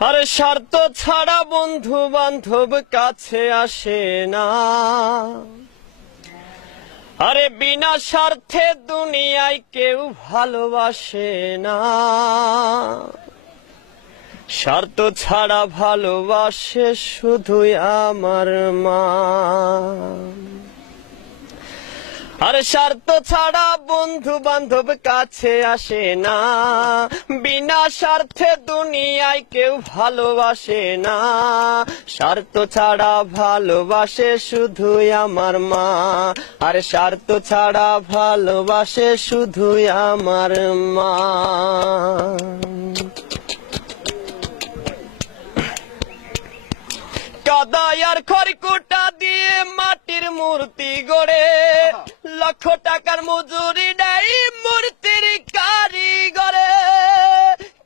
আরে স্বার্থ ছাড়া বন্ধু বান্ধব কাছে আসে না। আরে বিনা স্বার্থে দুনিয়ায় কেউ ভালোবাসে না। স্বার্থ ছাড়া ভালোবাসে শুধুই আমার মা। আরে স্বার্থ ছাড়া বন্ধু বান্ধব কাছে আসে না। বিনা স্বার্থে দুনিয়ায় কেউ ভালোবাসে না। স্বার্থ ছাড়া ভালোবাসে শুধুই আমার মা। আর স্বার্থ ছাড়া ভালোবাসে শুধুই আমার মা। কাদাই আর খড়কুটা দিয়ে মাটির মূর্তি গড়ে, লক্ষ টাকার মজুরি নেই মূর্তির কারিগরে।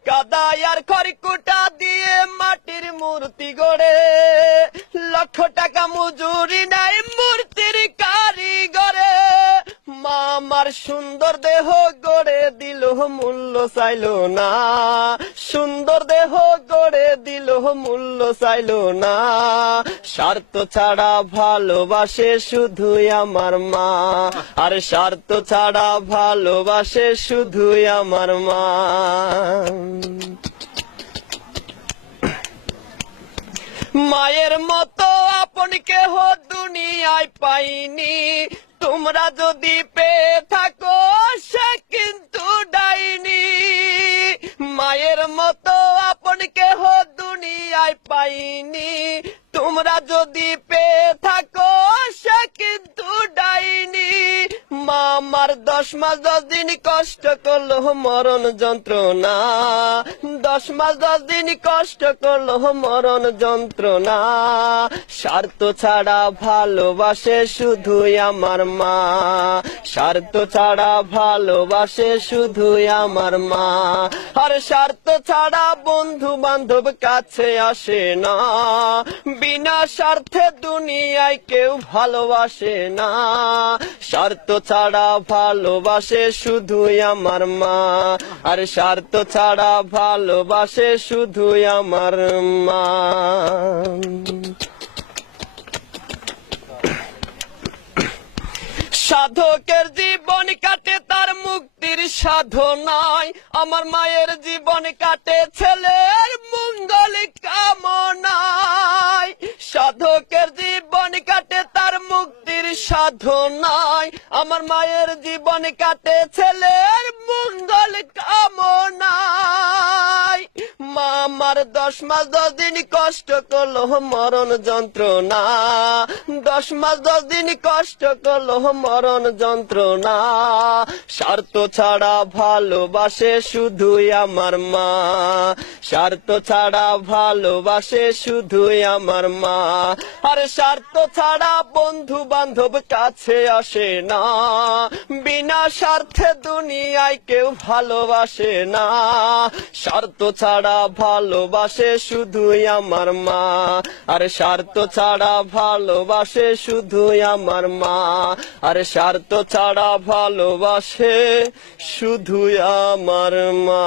কাদাই আর খড়কুটা দিয়ে মাটির মূর্তি গড়ে, লক্ষ টাকা মজুরি নেই মূর্তির কারিগরে। মা আমার সুন্দর দেহ গড়ে দিল মূল্য চাইল না। সুন্দর দেহ গড়ে দিল মূল্য চাইল না। স্বার্থ ছাড়া ভালোবাসে শুধুই আমার মা। আর স্বার্থ ছাড়া ভালোবাসে শুধুই আমার মা। মায়ের মতো আপন কেহ দুনিয়ায় পাইনি। তোমরা যদি পেয়ে থাকো সে কিন্তু ডাইনি। মায়ের মতো আপন কেহ দুনিয়ায় পাইনি। তোমরা যদি পেয়ে থাকো সে কিন্তু ডাইনি। মা আমার 10 মাস 10 দিন কষ্ট করলো মরণ যন্ত্রণা। 10 মাস 10 দিন কষ্ট করলো মরণ যন্ত্রণা। স্বার্থ ছাড়া ভালোবাসে শুধুই আমার মা। স্বার্থ ছাড়া ভালোবাসে শুধুই আমার মা। আর স্বার্থ ছাড়া বন্ধু বান্ধব কাছে আসে না। বিনা স্বার্থে দুনিয়ায় কেউ ভালোবাসে না। স্বার্থ ছাড়া ভালোবাসে শুধুই আমার মা। আর স্বার্থ ছাড়া ভালোবাসে শুধুই আমার মা। সাধকের জীবন কাটে তার মুক্তির সাধনায়। আমার মায়ের জীবন কাটে ছেলের মঙ্গল কামনায়। সাধকের জীবন কাটে তার মুক্তির সাধনায়। আমার মায়ের জীবন কাটে ছেলের মঙ্গল কামনায়। মা আমার 10 মাস 10 দিন কষ্ট করলো মরণ যন্ত্রণা। 10 মাস 10 দিন কষ্ট করলো মরণ যন্ত্রণা। স্বার্থ ছাড়া ভালোবাসে শুধুই আমার মা। স্বার্থ ছাড়া ভালোবাসে শুধুই আমার মা। আর স্বার্থ ছাড়া বন্ধু বান্ধব কাছে আসে না। বিনা স্বার্থে দুনিয়ায় কেউ ভালোবাসে না। স্বার্থ ছাড়া ভালোবাসে শুধুই আমার মা। আর স্বার্থ ছাড়া ভালোবাসে শুধুই আমার মা। আর স্বার্থ ছাড়া ভালোবাসে শুধুই আমার মা।